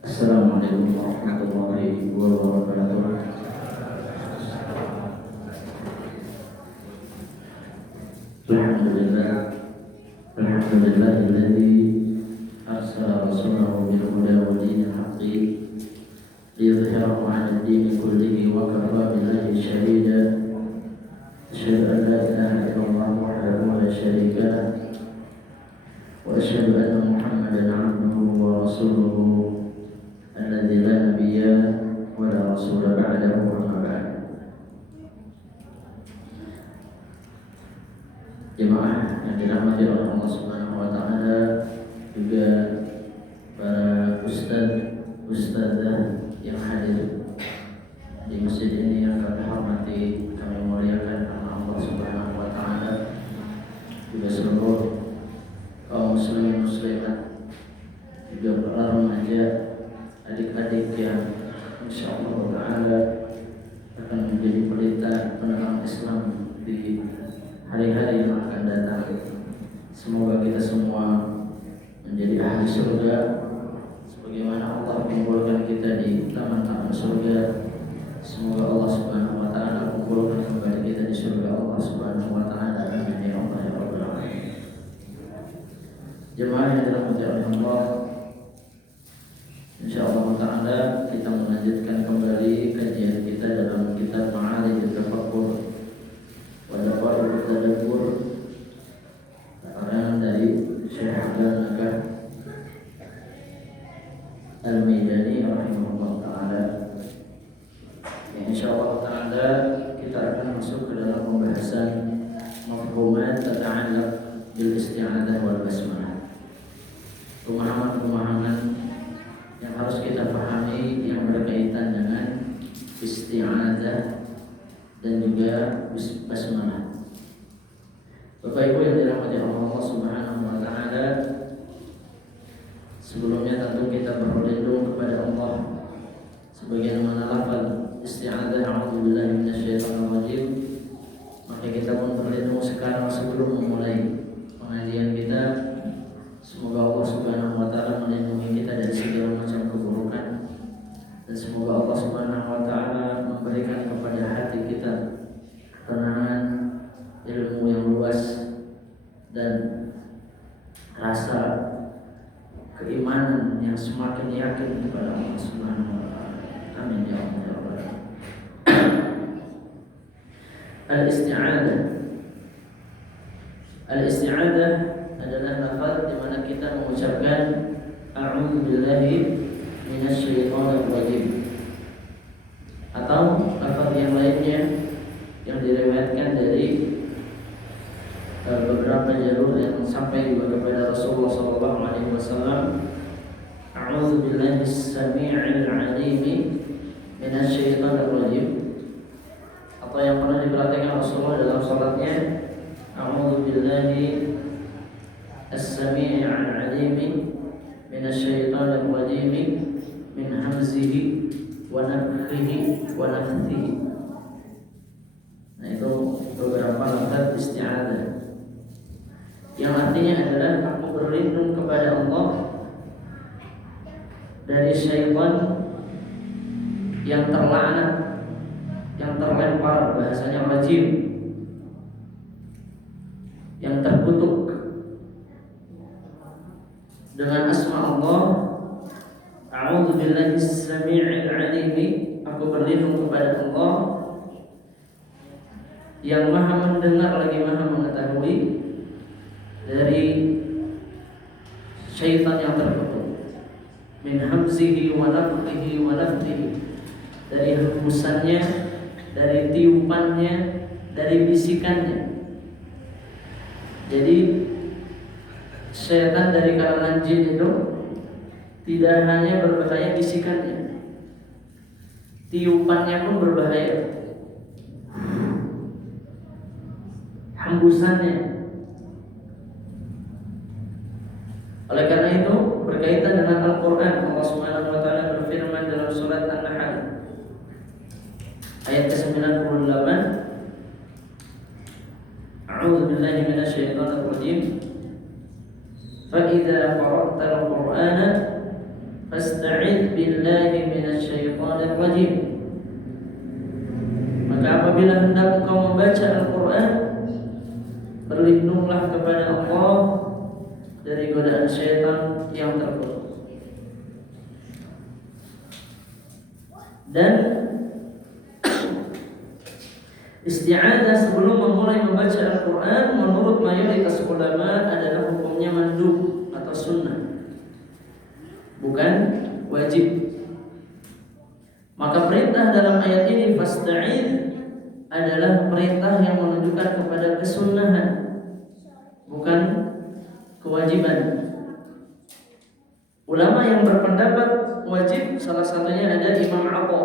Assalamualaikum warahmatullahi wabarakatuh. Alhamdulillahilladzi arsala rasulahu bil huda wa dinil haqqi liyudhhirahu 'ala ad-dini kullihi wa kafa billahi shahida. Asyhadu an la ilaha illallah wahdahu la syarika lah wa asyhadu anna Muhammadan 'abduhu wa rasuluhu alladzi la nabiyya wa la rasula ba'dahu amma ba'd. Jemaah yang dirahmati oleh Allah Subhanahu wa taala, juga para ustadzah yang hadir di masjid ini yang kami hormati, kami muliakan nama Allah Subhanahu wa taala, juga seluruh kaum muslimin muslimat, juga para remaja, adik-adik yang insyaallah taala akan menjadi pelita penerang Islam di hari-hari yang akan datang. Semoga kita semua menjadi ahli surga sebagaimana Allah mengumpulkan kita di taman-taman surga. Semoga Allah Subhanahu wa taala mengumpulkan kembali kita di surga Allah Subhanahu wa taala. Amin ya Allah ya rabbal alamin. Jemaah yang dirahmati oleh Allah, insyaallah taala kita melanjutkan kembali kajian kita dalam kitab Ma'arijut Tafakkur wa Daqaiqut Tadabbur karangan dari Syekh Abdul Nakah Al-Maidani rahimahullah taala. Insyaallah taala kita akan masuk ke dalam pembahasan mafhumat tata'allaq bil isti'adzah wal basmalah. Pemahaman-pemahaman yang harus kita pahami yang berkaitan dengan isti'adzah dan juga basmalah. Bapak Ibu yang dirahmati Allah Subhanahu wa taala, sebelumnya tentu kita berlindung kepada Allah sebagaimana lafaz isti'adzah a'udzubillahi minasyaitonir rajim. Maka kita pun berlindung sekarang sebelum memulai pengajian kita. Semoga Allah Subhanahu wa taala melindungi kita dari segala macam keburukan, dan semoga Allah Subhanahu wa taala memberikan kepada hati kita ketenangan, ilmu yang luas, dan rasa keimanan yang semakin yakin kepada Allah Subhanahu wa taala. Amin ya Allah ya rabbal alamin. Al-isti'adzah. Al-isti'adzah adalah lafaz di mana kita mengucapkan a'udzu billahi minasyaitonir rajim, atau lafaz yang lainnya yang diriwayatkan dari beberapa jalur yang sampai juga kepada Rasulullah sallallahu alaihi wasallam. A'udzu billahi as-sami'il 'alim minasyaitonir rajim. Atau yang pernah diperhatikan Rasulullah dalam salatnya, a'udzu billahi as-sami'il 'alim minasyaitonir rajim min hamzihi wa nafthihi wa nafthihi. Nah, itu beberapa lafaz isti'adzah yang artinya adalah aku berlindung kepada Allah dari syaitan yang terlaknat, yang terlempar, bahasanya rajim, yang terkutuk. Dengan asma Allah, a'udzu billahi as-sami'il 'alim, aku berlindung kepada Allah yang maha mendengar lagi maha mengetahui dari syaitan yang terkutuk. Min hamzihi wa nafthihi wa nafthihi, dari hembusannya dari tiupannya, dari bisikannya. Jadi setan dari kalangan jin itu tidak hanya berbahaya bisikannya, tiupannya pun berbahaya, hembusannya. Oleh karena itu berkaitan dengan Al-Quran, Allah Subhanahu wa Ta'ala berfirman dalam surat An-Nahl ayat ke-98, A'udzu billahi minasyaitonir rajim. Fa idza qara'tal Qur'ana fasta'idz billahi minasyaitonir rajim. Maka apabila hendak engkau membaca Al-Quran, berlindunglah kepada Allah dari godaan syaitan yang terkutuk. Dan isti'adzah sebelum memulai membaca Al-Quran menurut mayoritas ulama adalah hukumnya mandub atau sunnah, bukan wajib. Maka perintah dalam ayat ini fasta'idz adalah perintah yang menunjukkan kepada kesunnahan, bukan kewajiban. Ulama yang berpendapat wajib salah satunya ada Imam Atha,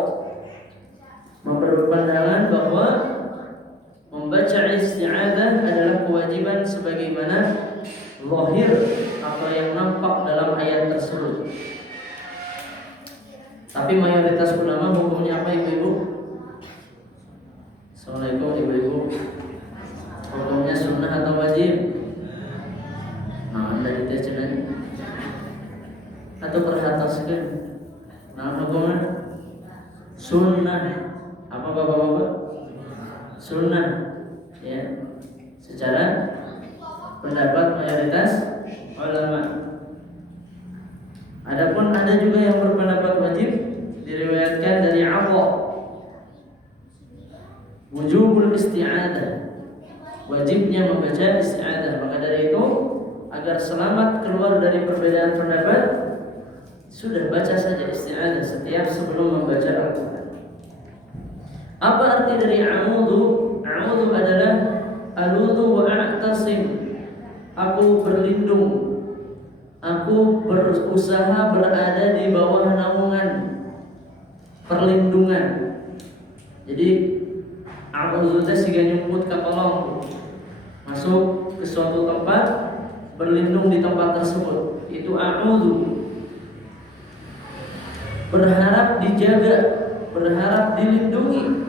berpandangan bahwa membaca isti'adzah adalah kewajiban sebagaimana zahir atau yang nampak dalam ayat tersebut. Tapi mayoritas ulama hukumnya apa, ibu-ibu? Assalamualaikum ibu-ibu. Hukumnya sunnah atau wajib? Nah, dari tejenan atau perhataskan. Nah, hukumnya sunnah. Apa bapak-bapak? Sunnah, ya. Secara pendapat mayoritas ulama. Adapun ada juga yang berpendapat wajib, diriwayatkan dari Atha, wujubul isti'adzah, wajibnya membaca isti'adzah. Maka dari itu, agar selamat keluar dari perbedaan pendapat, sudah baca saja isti'adzah setiap sebelum membaca Al-Quran. Apa arti dari a'udzu? A'udzu adalah aludzu wa a'tasim, aku berlindung, aku berusaha berada di bawah naungan perlindungan. Jadi a'udzu teh siga nyumput ka kolong, masuk ke suatu tempat, berlindung di tempat tersebut, itu a'udzu. Berharap dijaga, berharap dilindungi.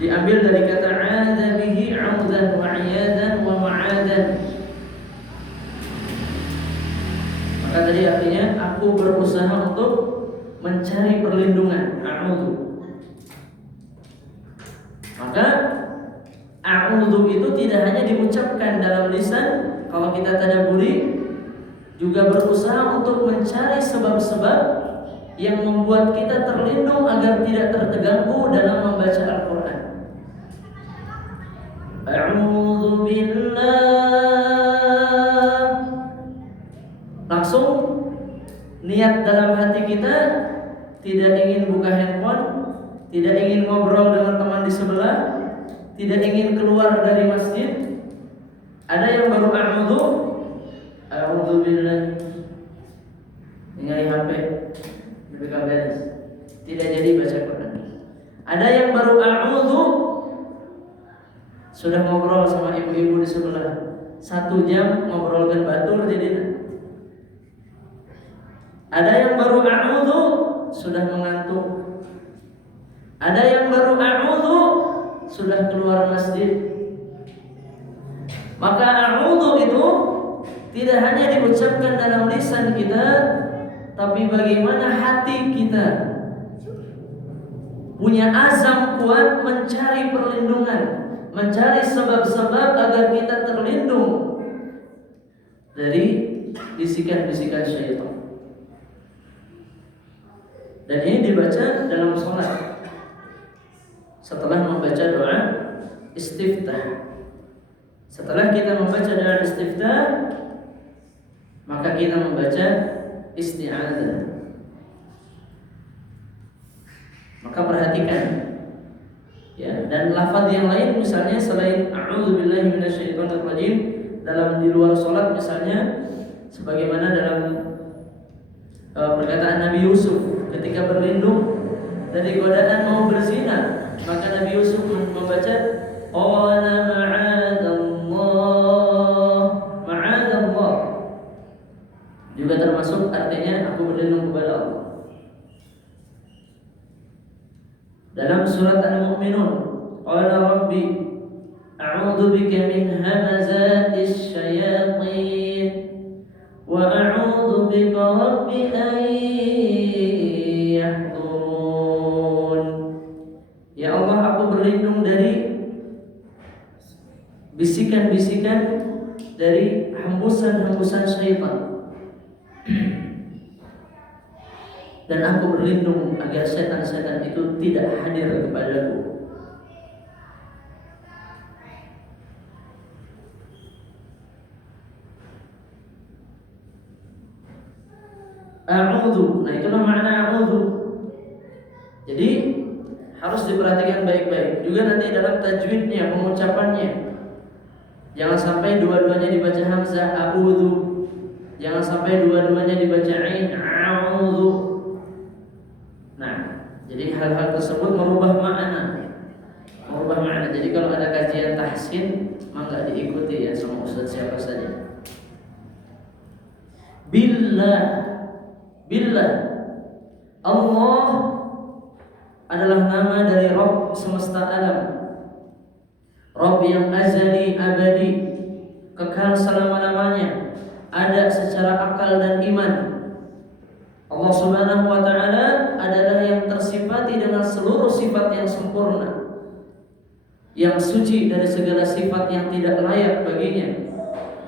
Diambil dari kata 'adza bihi 'audzan wa 'iyadan wa ma'adan. Maka tadi artinya aku berusaha untuk mencari perlindungan, a'udzu. Maka a'udzu itu tidak hanya diucapkan dalam lisan, kalau kita tadabburi juga berusaha untuk mencari sebab-sebab yang membuat kita terlindung agar tidak terganggu dalam membaca Al-Quran. A'udzu billah. Langsung niat dalam hati kita tidak ingin buka handphone, tidak ingin ngobrol dengan teman di sebelah, tidak ingin keluar dari masjid. Ada yang baru a'udzu billah, ningali HP, mereka beres, tidak jadi baca Quran. Ada yang baru a'udzu, sudah ngobrol sama ibu-ibu di sebelah, 1 jam ngobrolkan batur jadi. Ada yang baru a'udzu sudah mengantuk. Ada yang baru a'udzu sudah keluar masjid. Maka a'udzu itu tidak hanya diucapkan dalam lisan kita, tapi bagaimana hati kita punya azam kuat mencari perlindungan, mencari sebab-sebab agar kita terlindung dari bisikan-bisikan syaitan. Dan ini dibaca dalam sholat setelah membaca doa istiftah. Setelah kita membaca doa istiftah, maka kita membaca isti'adzah. perhatikan. Ya, dan lafaz yang lain misalnya selain a'udzubillahi minasyaitonirrajim dalam di luar salat misalnya sebagaimana dalam perkataan Nabi Yusuf ketika berlindung dari godaan mau berzina, maka Nabi Yusuf membaca qala ma'adallah, juga termasuk artinya aku berlindung kepada Allah. Dalam surat Al-Mu'minun, qala rabbi a'udzu bika min hamazatis syayatin wa a'udzu bika rabbi an yahdurun. Ya Allah, aku berlindung dari bisikan-bisikan dari hembusan-hembusan syaitan. Dan aku berlindung agar setan-setan itu tidak hadir kepadaku. A'udzu. Nah, itulah makna a'udzu. Jadi harus diperhatikan baik-baik. Juga nanti dalam tajwidnya, pengucapannya, jangan sampai dua-duanya dibaca hamzah a'udzu. Jangan sampai dua-duanya dibaca ain a'udzu. Nah, jadi hal-hal tersebut merubah makna. Jadi kalau ada kajian tahsin, maka diikuti ya sama ustaz siapa saja. Billah. Allah adalah nama dari Rabb semesta alam. Rabb yang azali abadi, kekal selama-lamanya, ada secara akal dan iman. Allah Subhanahu wa ta'ala adalah yang tersifati dengan seluruh sifat yang sempurna, yang suci dari segala sifat yang tidak layak baginya,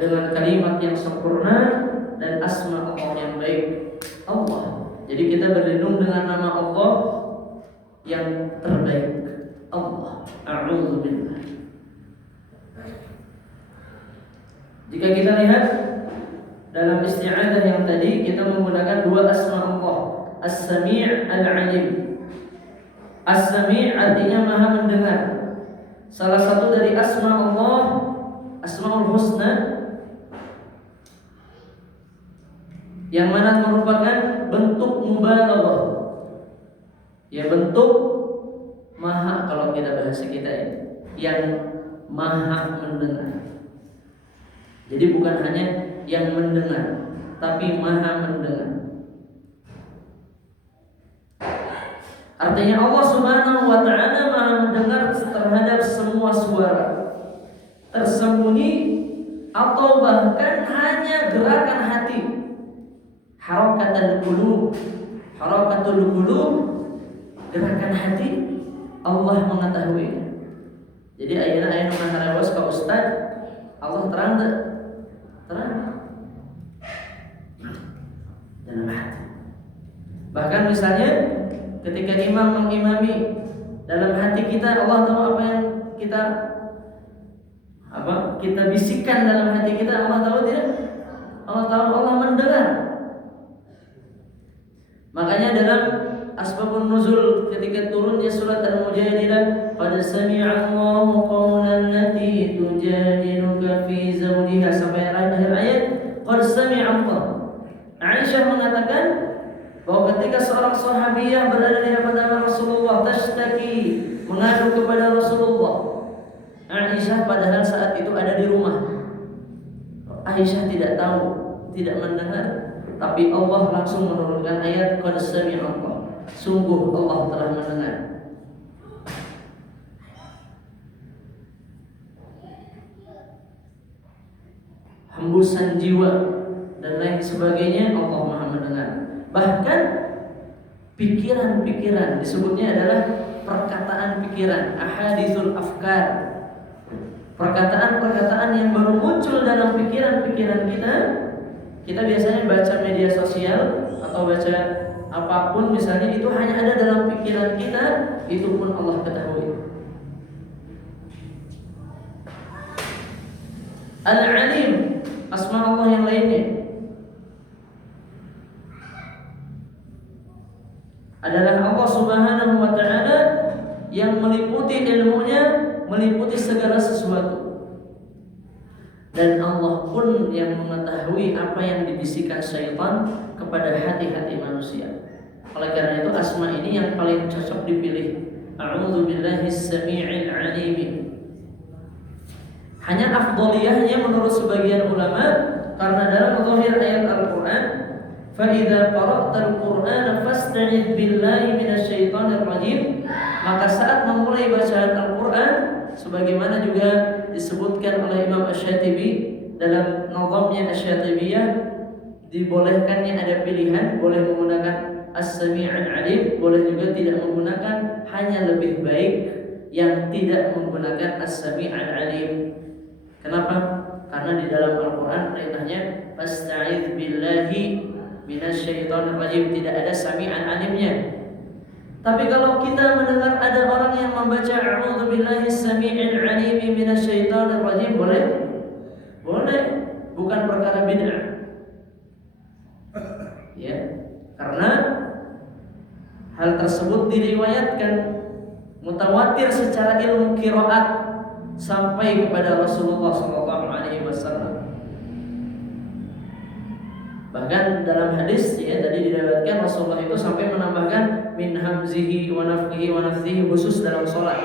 dengan kalimat yang sempurna dan asma Allah yang baik, Allah. Jadi kita berlindung dengan nama Allah yang terbaik, Allah. A'udzubillah. Jika kita lihat dalam isti'adzah yang tadi, kita menggunakan dua asma Allah, As-Sami' Al-Alim. As-Sami' artinya maha mendengar. Salah satu dari asma Allah, Asmaul Husna, yang mana merupakan bentuk mubalaghah. Ya, bentuk maha, kalau kita bahasa kita ya, yang maha mendengar. Jadi bukan hanya yang mendengar, tapi maha mendengar. Artinya Allah Subhanahu wa ta'ala maha mendengar terhadap semua suara, tersembunyi atau bahkan hanya gerakan hati. Harakatul qulub, gerakan hati, Allah mengetahui. Jadi ayat mengharawas ke Ustaz, Allah terang dalam hati. Bahkan misalnya ketika imam mengimami, dalam hati kita Allah tahu apa yang kita bisikkan dalam hati kita. Allah tahu tidak? Allah tahu, Allah mendengar. Makanya dalam asbabun nuzul ketika turunnya surat Al-Mujadilah, qad sami'a Allahu qawlan lati tujadiluka fi zawjiha, sampai akhir ayat qad sami'a Allah. Aisyah mengatakan bahwa ketika seorang sahabiyah berada di hadapan Rasulullah, tashtaki, mengadu kepada Rasulullah. Aisyah padahal saat itu ada di rumah. Aisyah tidak tahu, tidak mendengar, tapi Allah langsung menurunkan ayat qad sami'a Allah. Sungguh Allah telah mendengar. Hembusan jiwa dan lain sebagainya Allah Maha mendengar. Bahkan pikiran-pikiran, disebutnya adalah perkataan pikiran, ahaditsul afkar. Perkataan-perkataan yang baru muncul dalam pikiran-pikiran kita. Kita biasanya baca media sosial atau baca apapun misalnya, itu hanya ada dalam pikiran kita, itu pun Allah ketahui. Al-Alim, asma Allah yang lainnya adalah Allah Subhanahu wa ta'ala yang meliputi ilmunya, meliputi segala sesuatu. Dan Allah pun yang mengetahui apa yang dibisikkan syaitan kepada hati-hati manusia. Oleh karena itu asma ini yang paling cocok dipilih. A'udzu billahis samii'il 'aliim. Hanya afdhaliyahnya menurut sebagian ulama karena dalam zahir ayat Al-Qur'an, fa idza qara'tal Qur'ana fasta'idz billahi minasyaitonir rajim. Maka saat memulai bacaan Al-Qur'an, sebagaimana juga disebutkan oleh Imam Asy-Syatibi dalam nazamnya Asy-Syatibiyah, dibolehkannya ada pilihan, boleh menggunakan As-Sami'ul 'Alim, boleh juga tidak menggunakan, hanya lebih baik yang tidak menggunakan As-Sami'ul 'Alim. Kenapa? Karena di dalam Al-Qur'an perintahnya fasta'idz billahi minasyaitonir rajim, tidak ada Sami'ul 'Alimnya. Tapi kalau kita mendengar ada orang yang membaca a'udzu billahi samii'il 'aliim minasyaitonir rajim, boleh? Boleh, bukan perkara bid'ah. Ya, karena hal tersebut diriwayatkan mutawatir secara ilmu qiraat sampai kepada Rasulullah SAW. Bahkan dalam hadis ya tadi diriwayatkan Rasulullah itu sampai menambahkan min hamzihi wa nafthihi wa nafthihi, khusus dalam salat.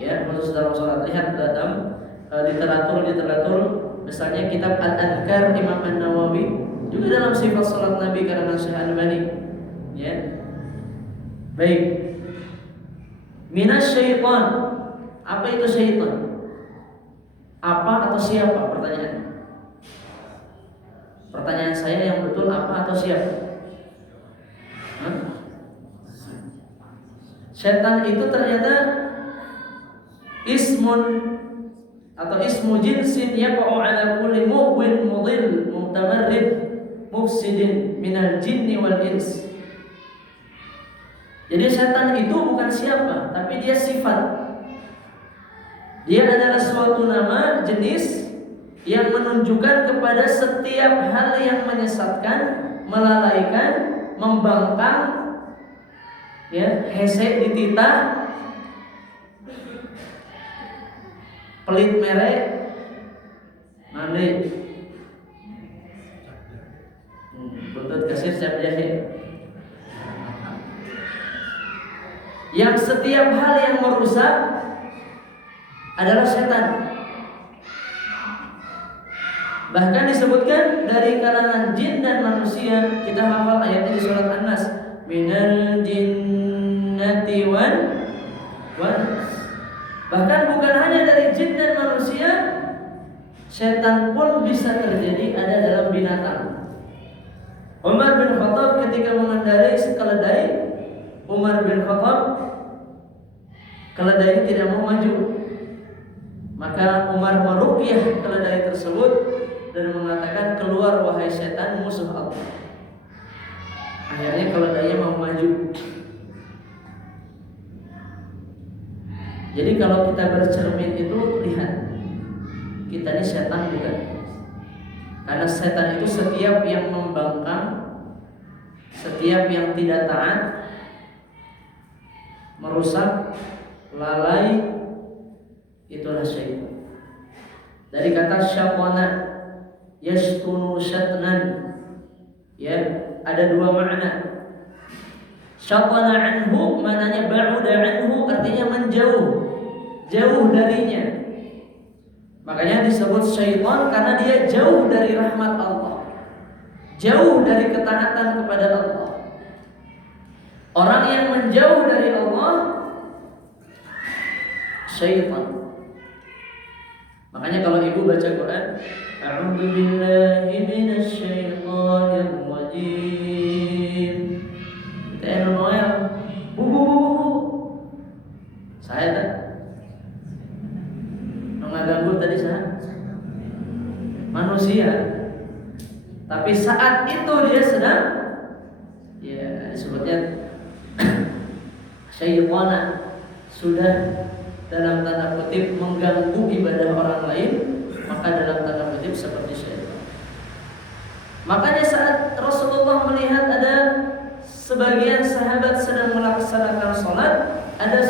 Ya, khusus dalam salat. Lihat dalam literatur misalnya kitab Al-Adhkar Imam An-Nawawi, juga dalam sifat salat Nabi karena Syekh Al-Albani. Ya. Baik. Minasyaiton. Apa itu syaitan? Apa atau siapa? Pertanyaan saya yang betul, apa atau siapa? Setan itu ternyata ismun atau ismu jinsin yaqa'u ala kulli mu'win mudil mutamarrid mufsidin minal jinni wal ins. Jadi setan itu bukan siapa, tapi dia sifat. Dia adalah suatu nama, jenis yang menunjukkan kepada setiap hal yang menyesatkan, melalaikan, membangkang, ya, hese dititah, pelit merek, mandi, buntut kasir siap jahe. Yang setiap hal yang merusak adalah setan. Bahkan disebutkan dari kalangan jin dan manusia. Kita hafal ayatnya di surat An-Nas, minal jinnati wan. Bahkan bukan hanya dari jin dan manusia, setan pun bisa terjadi ada dalam binatang. Umar bin Khattab ketika mengendarai keledai, Umar bin Khattab keledai tidak mau maju. Maka Umar meruqyah keledai tersebut dan mengatakan, keluar wahai setan musuh Allah. Akhirnya keledainya mau maju. Jadi kalau kita bercermin itu lihat, kita ini setan bukan? Karena setan itu setiap yang membangkang, setiap yang tidak taat, merusak, lalai, itulah syaitan. Dari kata syaqana, yashtunu syatnan, ya, ada dua makna. Syaqana anhu maknanya ba'uda anhu, artinya menjauh, jauh darinya. Makanya disebut syaitan karena dia jauh dari rahmat Allah, jauh dari ketaatan kepada Allah. Orang yang menjauh dari Allah syaitan. Makanya kalau ibu baca Quran, a'udzu billahi minasy syaithanir rajim, kita Noel, bu. Saya tak mengganggu tadi saya manusia. Tapi saat itu dia sedang, ya disebutnya syaitan, sudah dalam tanda kutip mengganggu ibadah orang lain, maka dalam tanda kutip seperti syaitan. Makanya saat Rasulullah melihat ada sebagian sahabat sedang melaksanakan sholat, ada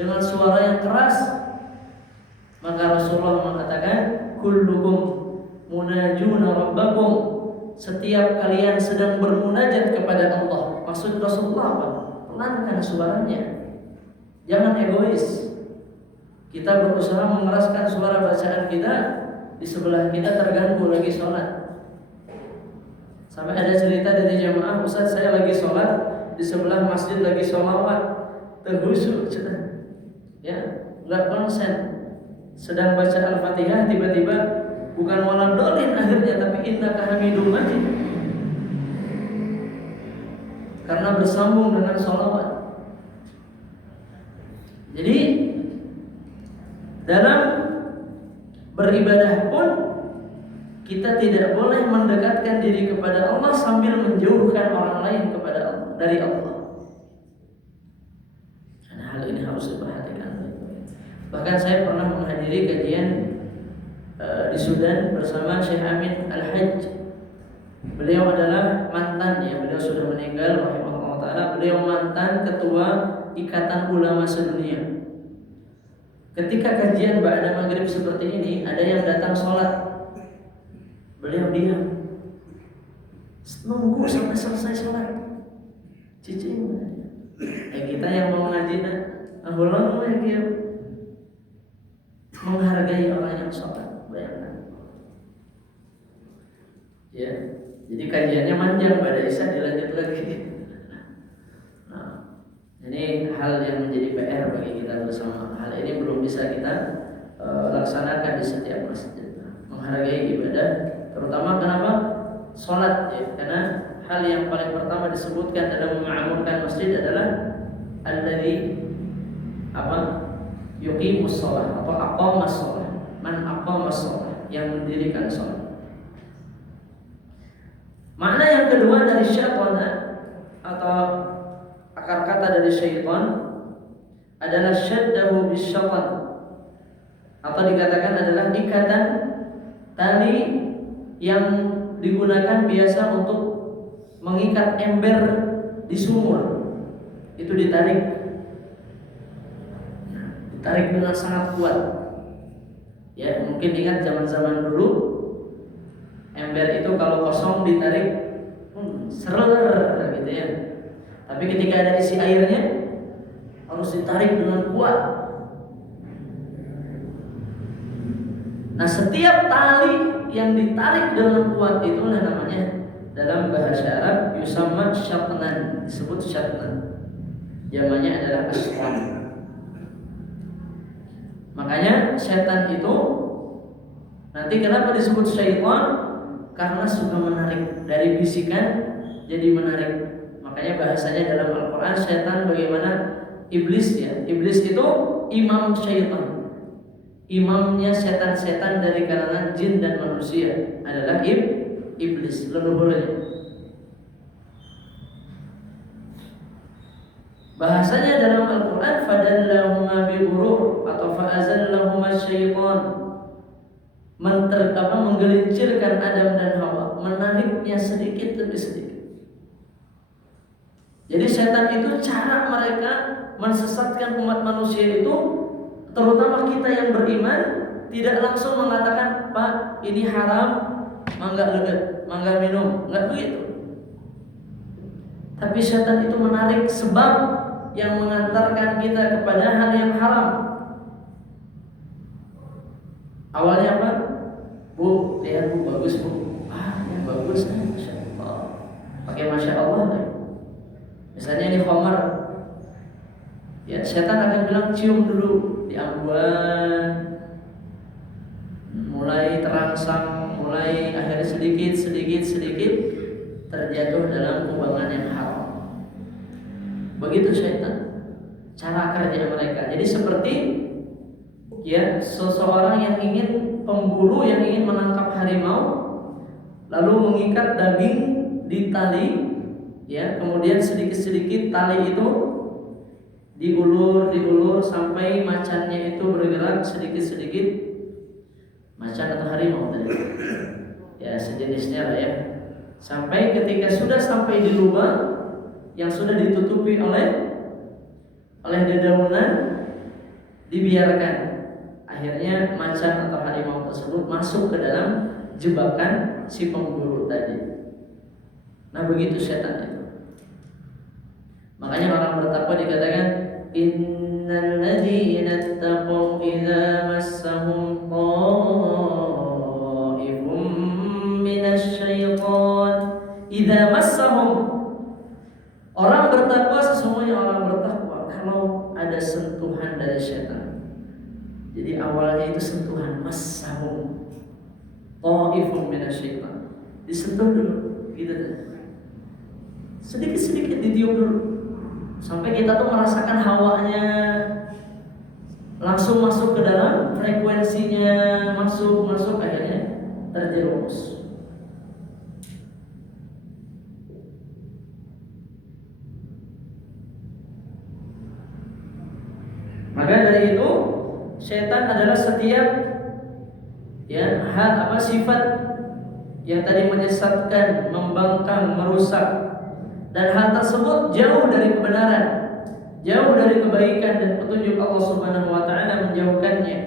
dengan suara yang keras. Maka Rasulullah mengatakan, kullukum munajuna rabbakum, setiap kalian sedang bermunajat kepada Allah. Maksud Rasulullah apa? Pelankan suaranya, jangan egois. Kita berusaha mengeraskan suara bacaan kita, di sebelah kita terganggu lagi sholat. Sampai ada cerita dari jamaah, Ustaz saya lagi sholat, di sebelah masjid lagi sholawat, terkhusyuk, ya, nggak konsen. Sedang baca Al-Fatihah, tiba-tiba bukan waladhdallin akhirnya, tapi innaka hamidum majid, karena bersambung dengan sholawat. Jadi dalam beribadah pun kita tidak boleh mendekatkan diri kepada Allah sambil menjauhkan orang lain kepada Allah, dari Allah. Karena hal ini harus diperhatikan. Bahkan saya pernah menghadiri kajian di Sudan bersama Syekh Amin Al-Hajj. Beliau adalah mantan, ya, beliau sudah meninggal rahimahullah taala. Beliau mantan ketua Ikatan Ulama Sedunia. Ketika kajian ba'da maghrib seperti ini, ada yang datang sholat, beliau diam, nunggu sampai selesai sholat. Cicing, kita yang mau ngaji ulama yang menghargai orang yang sholat, bayangkan. Ya, jadi kajiannya panjang, pada Isya dilanjut lagi. Nah, ini hal yang menjadi PR bagi kita bersama. Hal ini belum bisa kita laksanakan di setiap masjid. Menghargai ibadah, terutama kenapa? Sholat, ya. Karena hal yang paling pertama disebutkan dalam memakmurkan masjid adalah alladzi yuqimus shalah atau aqamas shalah. Man aqamas shalah, yang mendirikan sholat. Makna yang kedua dari syaitan atau akar kata dari syaitan adalah syaddahu bisyaitan, atau dikatakan adalah ikatan tali yang digunakan biasa untuk mengikat ember di sumur. Itu ditarik dengan sangat kuat. Ya, mungkin ingat zaman-zaman dulu ember itu kalau kosong ditarik serer gitu ya. Tapi ketika ada isi airnya harus ditarik dengan kuat. Nah, setiap tali yang ditarik dengan kuat itulah namanya dalam bahasa Arab yusamma syatnan, disebut syatnan. Jamannya adalah aswan. Makanya setan itu nanti kenapa disebut syaitan? Karena suka menarik, dari bisikan jadi menarik. Makanya bahasanya dalam Al-Quran setan bagaimana iblis, ya. Iblis itu imam syaitan. Imamnya setan-setan dari kalangan jin dan manusia adalah iblis, leluhurnya. Bahasanya dalam Al-Quran fadallahuma bighurur atau fa'azallahuma syaitan, menggelincirkan Adam dan Hawa, menariknya sedikit demi sedikit. Jadi setan itu cara mereka mensesatkan umat manusia itu, terutama kita yang beriman, tidak langsung mengatakan, Pak, ini haram, mangga leget, mangga minum, enggak begitu. Tapi setan itu menarik sebab yang mengantarkan kita kepada hal yang haram. Awalnya apa? Bu, lihat bu, bagus bu. Yang bagus kan, Masya Allah. Pakai Masya Allah kan? Misalnya ini khamar, ya setan akan bilang cium dulu di ambuan, mulai terangsang, mulai akhirnya sedikit terjatuh dalam kubangan yang haram. Begitu syaitan cara kerja mereka. Jadi seperti ya seseorang yang ingin, pemburu yang ingin menangkap harimau, lalu mengikat daging di tali, ya, kemudian sedikit-sedikit tali itu diulur sampai macannya itu bergerak sedikit-sedikit. Macan atau harimau tadi, ya sejenisnya lah ya. Sampai ketika sudah sampai di lubang yang sudah ditutupi oleh dedaunan, dibiarkan. Akhirnya macan atau harimau tersebut masuk ke dalam jebakan si pemburu tadi. Nah begitu setan itu. Makanya orang bertakwa dikatakan innal ladzina taqaw idza massahum ta'ifum minasyaitan idza massahum. Orang bertakwa sesungguhnya orang bertakwa kalau ada sentuhan dari setan. Jadi awalnya itu sentuhan massahum ta'ifum minasyaitan. Disentuh dulu gitu. Sedikit-sedikit ditiup dulu sampai kita tuh merasakan hawanya langsung masuk ke dalam frekuensinya, masuk akhirnya terjerumus. Maka dari itu setan adalah setiap sifat yang tadi menyesatkan, membangkang, merusak. Dan hal tersebut jauh dari kebenaran, jauh dari kebaikan dan petunjuk Allah Subhanahu wa taala, menjauhkannya.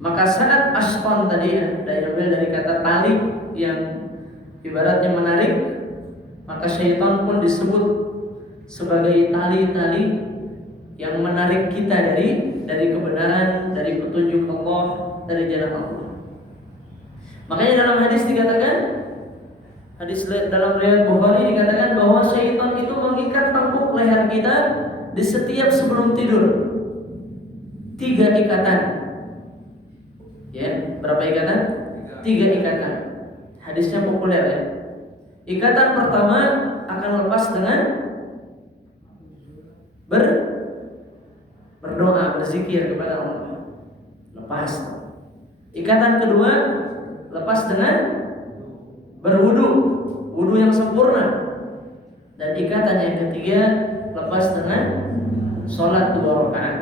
Maka saat ashqan tadi diambil dari kata tali yang ibaratnya menarik, maka syaitan pun disebut sebagai tali-tali yang menarik kita dari kebenaran, dari petunjuk Allah, dari jalan Allah. Makanya dalam hadis dikatakan, hadis dalam riwayat Bukhari dikatakan bahwa syaitan itu mengikat tangkuk leher kita di setiap sebelum tidur. 3 ikatan. Ya, berapa ikatan? 3 ikatan. Hadisnya populer ya. Ikatan pertama akan lepas dengan berdoa, berzikir kepada Allah. Lepas. Ikatan kedua lepas dengan berwudu yang sempurna. Dan ikatan yang ketiga lepas dengan sholat 2 rakaat.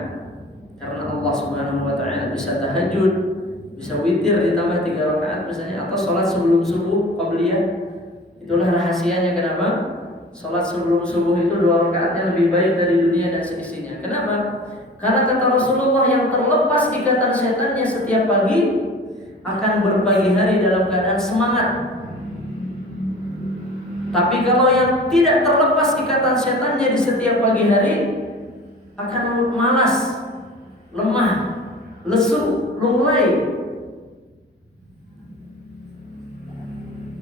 Karena Allah Subhanahu wa taala bisa tahajud, bisa witir ditambah 3 rakaat misalnya, atau sholat sebelum subuh qabliyah. Itulah rahasianya kenapa sholat sebelum subuh itu 2 rakaatnya lebih baik dari dunia dan seisinya. Kenapa? Karena kata Rasulullah yang terlepas ikatan setannya setiap pagi akan berpagi hari dalam keadaan semangat. Tapi kalau yang tidak terlepas ikatan setannya di setiap pagi hari akan malas, lemah, lesu, lunglai.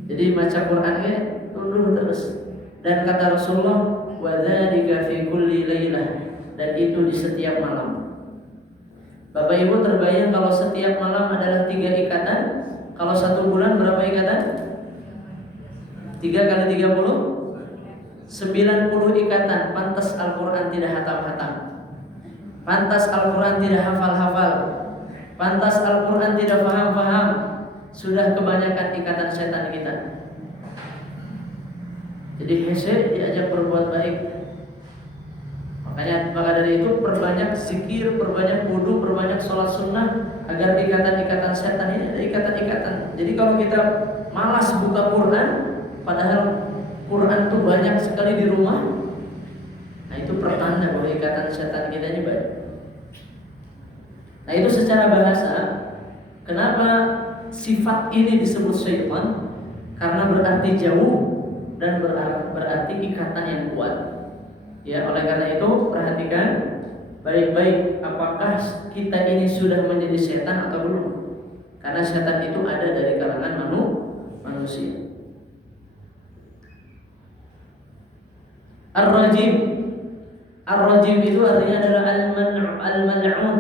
Jadi baca Qur'annya tunduk terus. Dan kata Rasulullah, wa dzalika fi kulli lailah, dan itu di setiap malam. Bapak Ibu terbayang kalau setiap malam adalah 3 ikatan, kalau 1 bulan berapa ikatan? 3 kali 30 90 ikatan. Pantas Al-Quran tidak hatam-hatam, pantas Al-Quran tidak hafal-hafal, pantas Al-Quran tidak paham-paham. Sudah kebanyakan ikatan setan kita. Jadi hese diajak berbuat baik. Maka dari itu perbanyak zikir, perbanyak wudu, perbanyak sholat sunnah, agar ikatan-ikatan setan ini ada ikatan-ikatan. Jadi kalau kita malas buka Quran, padahal Quran itu banyak sekali di rumah, nah itu pertanda bahwa ikatan setan kita ini baik. Nah itu secara bahasa, kenapa sifat ini disebut syaitan? Karena berarti jauh dan berarti ikatan yang kuat. Ya, oleh karena itu perhatikan baik-baik apakah kita ini sudah menjadi setan atau belum. Karena setan itu ada dari kalangan manusia. Ar-rajim. Ar-rajim itu artinya adalah al-mal'un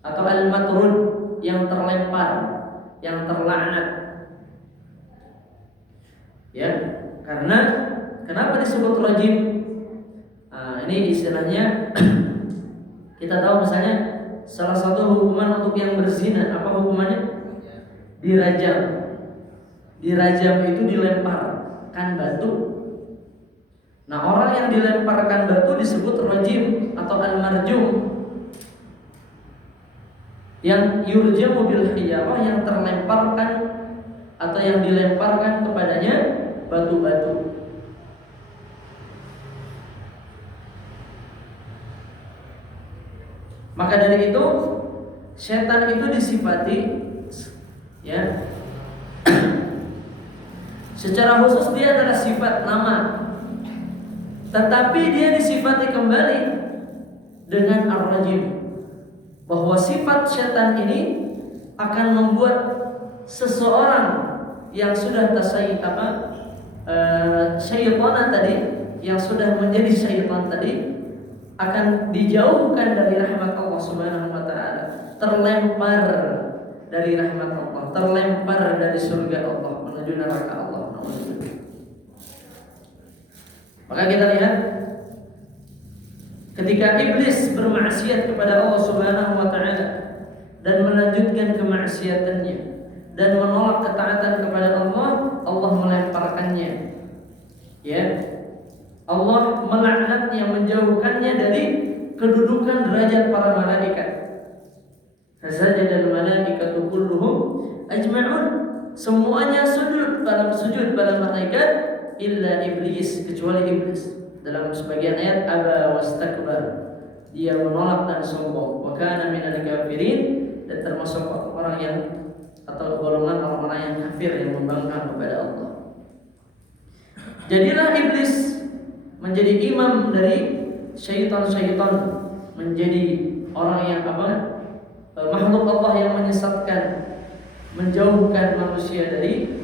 atau al-matrud, yang terlempar, yang terlaknat. Ya, karena kenapa disebut rajim? Ini istilahnya kita tahu misalnya salah satu hukuman untuk yang berzina, apa hukumannya? Dirajam. Dirajam itu dilemparkan batu. Nah, orang yang dilemparkan batu disebut rajim atau al-marjum. Yang yurjamu bil hijarah, yang terlemparkan atau yang dilemparkan kepadanya batu-batu. Maka dari itu setan itu disifati ya secara khusus dia adalah sifat nama, tetapi dia disifati kembali dengan ar-rajim, bahwa sifat setan ini akan membuat seseorang yang sudah syaitan tadi, yang sudah menjadi syaitan tadi, akan dijauhkan dari rahmat Allah Subhanahu wa taala, terlempar dari rahmat Allah, terlempar dari surga Allah menuju neraka Allah. Maka kita lihat ketika iblis bermaksiat kepada Allah Subhanahu wa taala dan melanjutkan kemaksiatannya dan menolak ketaatan kepada Allah, Allah melemparkannya. Ya. Allah melaknatnya, menjauhkannya dari kedudukan derajat para malaikat. Fasajadal malaikatu kulluhum ajma'un. Semuanya sujud para malaikat illa iblis, kecuali iblis. Dalam sebagian ayat aba wastakbar, dia menolak dan sombong. Wa kana minal kafirin, dan termasuk orang yang atau golongan orang-orang yang kafir yang membangkang kepada Allah. Jadilah iblis menjadi imam dari syaitan-syaitan, menjadi orang yang makhluk Allah yang menyesatkan, menjauhkan manusia dari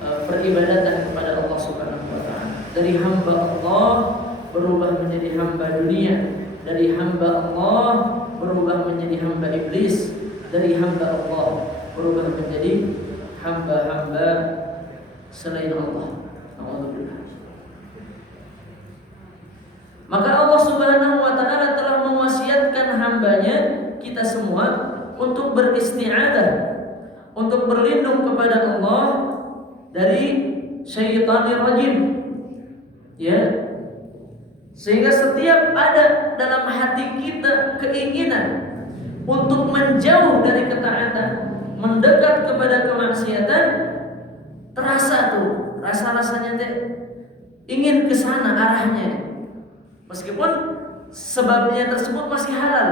peribadatan kepada Allah Subhanahu wa taala. Dari hamba Allah berubah menjadi hamba dunia, dari hamba Allah berubah menjadi hamba iblis, dari hamba Allah berubah menjadi hamba-hamba selain Allah. Alhamdulillah. Maka Allah Subhanahu wa taala telah mewasiatkan hambanya, kita semua, untuk beristi'adzah, untuk berlindung kepada Allah dari syaitanir rajim. Ya. Sehingga setiap ada dalam hati kita keinginan untuk menjauh dari ketaatan, mendekat kepada kemaksiatan, terasa tuh, rasa-rasanya ingin ke sana arahnya. Meskipun sebabnya tersebut masih halal.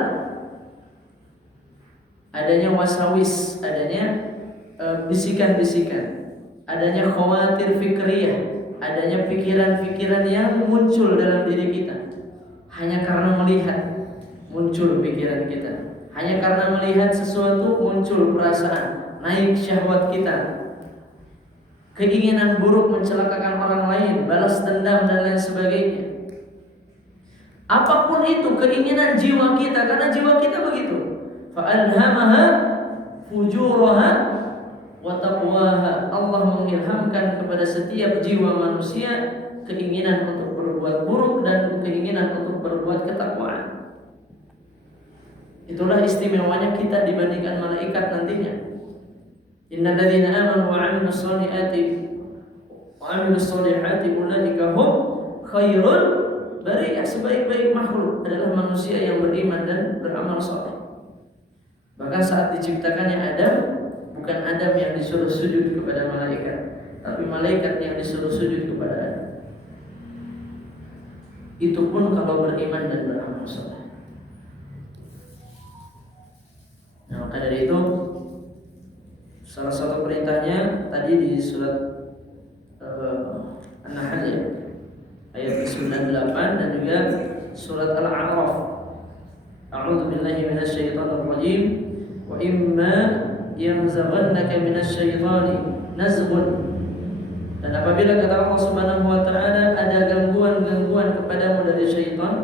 Adanya wasawis, adanya bisikan-bisikan, adanya khawatir fikriyah, adanya pikiran-pikiran yang muncul dalam diri kita. Hanya karena melihat muncul pikiran kita. Hanya karena melihat sesuatu muncul perasaan, naik syahwat kita. Keinginan buruk mencelakakan orang lain, balas dendam dan lain sebagainya. Apapun itu keinginan jiwa kita, karena jiwa kita begitu. Fa'alhamaha fujuraha wa taqwaha. Allah mengilhamkan kepada setiap jiwa manusia keinginan untuk berbuat buruk dan keinginan untuk berbuat ketakwaan. Itulah istimewanya kita dibandingkan malaikat nantinya. Innal ladzina amanu wa 'amilus shalihati ulaika hum khairun bariyah. Sebaik-baik makhluk adalah manusia yang beriman dan beramal saleh. Bahkan saat diciptakannya Adam, bukan Adam yang disuruh sujud kepada malaikat, tapi malaikat yang disuruh sujud kepada Adam. Itu pun kalau beriman dan beramal saleh. Nah, maka dari itu salah satu perintahnya tadi di surat An-Nahl ya, ayat 98, dan juga surat Al-A'raf. A'udzu billahi minasyaitonir rajim. Wa imma yanzaghannaka minasyaitonir nazghun. Dan apabila kata Allah Subhanahu wa taala ada gangguan-gangguan kepadamu dari syaitan,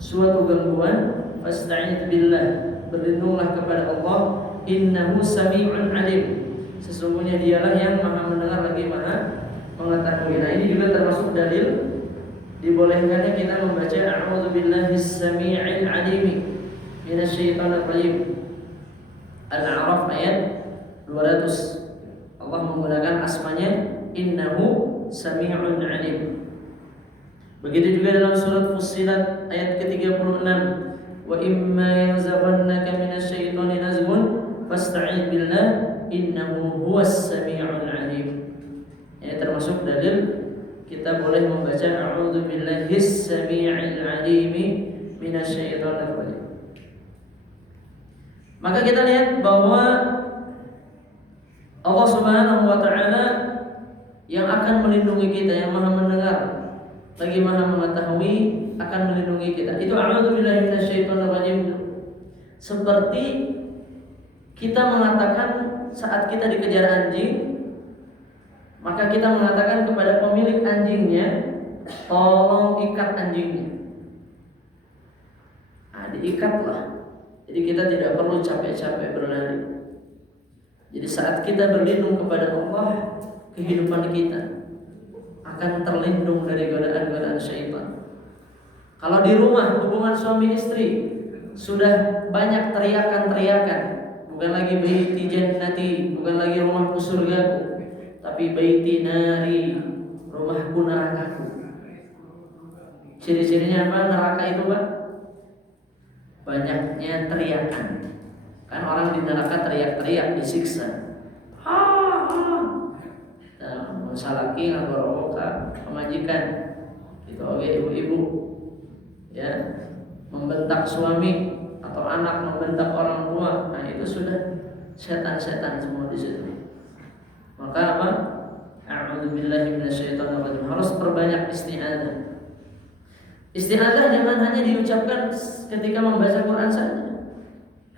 suatu gangguan, fasta'idz billah, berlindunglah kepada Allah, innahu sami'un alim. Sesungguhnya dialah yang maha mendengar lagi maha mengetahui. Nah, ini juga termasuk dalil dibolehkannya kita membaca a'udzu billahis samii'il 'alimi minasyaitonir rajim. Al-A'raf ayat 200. Allah menggunakan asmanya innahu sami'un 'alim. Begitu juga dalam surat Fussilat ayat ke-36, wa imma yanzaghannaka minasyaitonir nazghun fasta'idz billah innahu huwas sami'ul 'alim. Ini termasuk dalil kita boleh membaca a'udzu billahis samii'il 'alimi minasyaitonir rajim. Maka kita lihat bahwa Allah Subhanahu wa taala yang akan melindungi kita, yang Maha mendengar, lagi Maha mengetahui, akan melindungi kita. Itu a'udzubillahi minasyaitonirrajim. Seperti kita mengatakan saat kita dikejar anjing, maka kita mengatakan kepada pemilik anjingnya, tolong ikat anjingnya. Nah, diikatlah. Jadi kita tidak perlu capek-capek berlari. Jadi saat kita berlindung kepada Allah, kehidupan kita akan terlindung dari godaan-godaan syaitan. Kalau di rumah hubungan suami istri sudah banyak teriakan-teriakan, bukan lagi baiti jannati, bukan lagi rumahku surgaku, tapi baiti nari, rumahku nerakaku. Ciri-cirinya apa neraka itu, Pak? Banyaknya teriakan. Kan orang di neraka teriak-teriak, disiksa. Salaki ngagorowoka pemajikan itu oke ibu-ibu ya, membentak suami atau anak membentak orang tua. Nah itu sudah setan-setan semua di situ. Maka apa? A'udzubillahi minasyaitonirrajim. Harus perbanyak isti'adzah. Isti'adzah jangan hanya diucapkan ketika membaca Quran saja.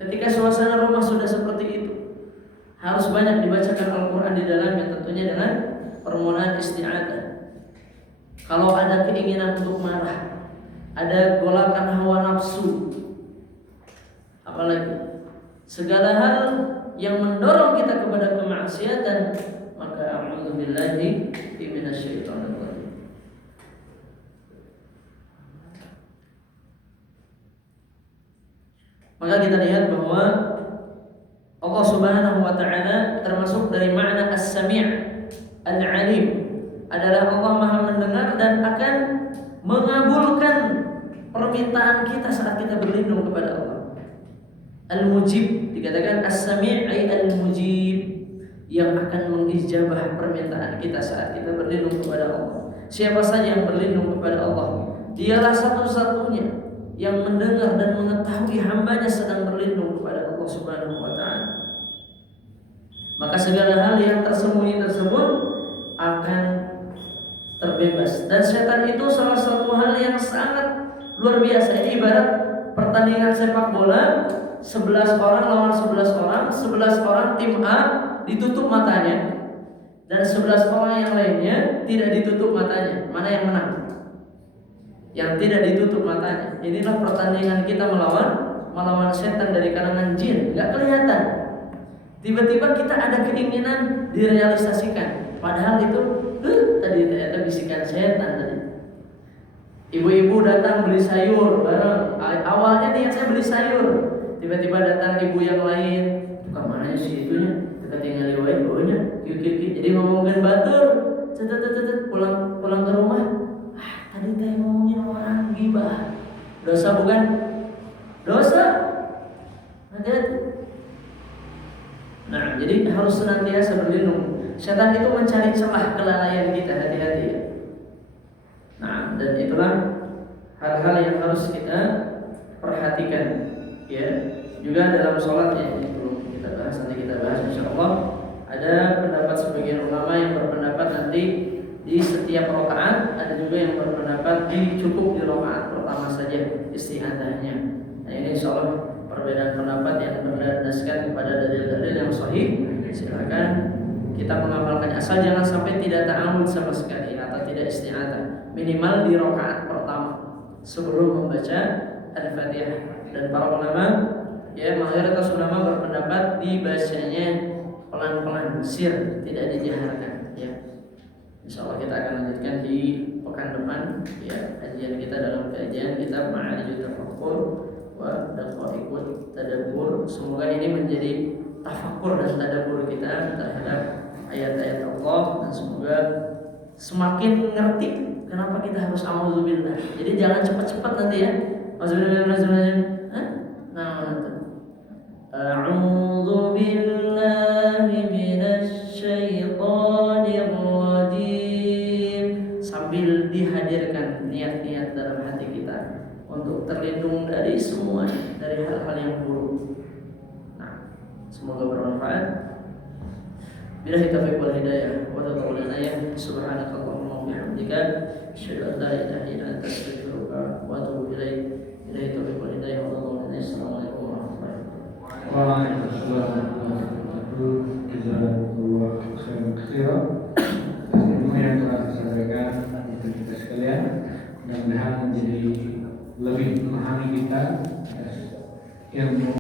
Ketika suasana rumah sudah seperti itu, harus banyak dibacakan Al-Quran di dalamnya, tentunya dengan permohonan isti'adzah. Kalau ada keinginan untuk marah, ada golakan hawa nafsu, apalagi segala hal yang mendorong kita kepada kemaksiatan, maka a'udzubillahi minasyaitonirrajim. Maka kita lihat bahwa Allah Subhanahu wa taala termasuk dari makna as-sami' al-alim adalah Allah Maha mendengar dan akan mengabulkan permintaan kita saat kita berlindung kepada Allah. Al-mujib dikatakan as-sami' ay al-mujib, yang akan mengijabah permintaan kita saat kita berlindung kepada Allah. Siapa saja yang berlindung kepada Allah, dialah satu-satunya yang mendengar dan mengetahui hambanya sedang berlindung kepada Allah Subhanahu wa taala. Maka segala hal yang tersembunyi tersebut akan terbebas. Dan setan itu salah satu hal yang sangat luar biasa. Ini ibarat pertandingan sepak bola, 11 orang lawan 11 orang, 11 orang tim A ditutup matanya dan 11 orang yang lainnya tidak ditutup matanya. Mana yang menang? Yang tidak ditutup matanya. Inilah pertandingan kita melawan setan dari kalangan jin. Gak kelihatan. Tiba-tiba kita ada keinginan direalisasikan. Padahal itu tadi ternyata bisikan setan tadi. Ibu-ibu datang beli sayur bareng. Awalnya niatnya beli sayur. Tiba-tiba datang ibu yang lain. Tukang mana sih itunya? Kita tinggal liwai baunya. Jadi ngomongin batur. Pulang ke rumah. Tadi teh ngomongin orang gibah. Dosa bukan? Dosa. Hati-hati. Nah, jadi harus senantiasa berlindung. Setan itu mencari celah kelalaian kita, hati-hati ya. Nah, dan itulah hal-hal yang harus kita perhatikan ya. Juga dalam sholat ya, ini belum kita bahas, nanti kita bahas insyaallah. Ada pendapat sebagian ulama yang berpendapat nanti di setiap rakaat, ada juga yang berpendapat cukup di rakaat pertama saja isti'adzahnya. Nah, ini insyaallah perbedaan pendapat yang berdasarkan kepada dalil-dalil yang sahih. Silakan kita mengamalkan, asal jangan sampai tidak ta'awud sama sekali atau tidak isti'adzah, minimal di rakaat pertama sebelum membaca Al-Fatihah. Dan para ulama ya, mayoritas ulama berpendapat dibacanya pelan-pelan, sir, tidak dijaharkan ya. Insyaallah kita akan lanjutkan di pekan depan ya, kajian kita dalam kajian kitab Ma'arijut Tafakkur wa Daqaiqut Tadabbur. Semoga ini menjadi tafakkur dan tadabbur kita terhadap ayat-ayat Allah, dan semoga semakin ngerti kenapa kita harus auzubillah. Jadi jangan cepat-cepat nanti ya. Auzubillah. Nah, a'udzu billahi minasy syaithanir rajim, sambil dihadirkan niat-niat dalam hati kita untuk terlindung dari semua, dari hal-hal yang buruk. Nah, Semoga bermanfaat. Billahi taufiq wal hidayah wa taqabbal ya. Subhanakallahumma wa bihamdika asyhadu an la ilaha illa anta astaghfiruka wa atubu ilaik. Billahi taufiq wal hidayah wa taqabbal. Assalamualaikum warahmatullahi wabarakatuh. Waalaikumsalam warahmatullahi wabarakatuh. Jazakallah khairan. Ilmu yang telah disampaikan untuk kita sekalian, mudah-mudahan menjadi lebih memahami kita ilmu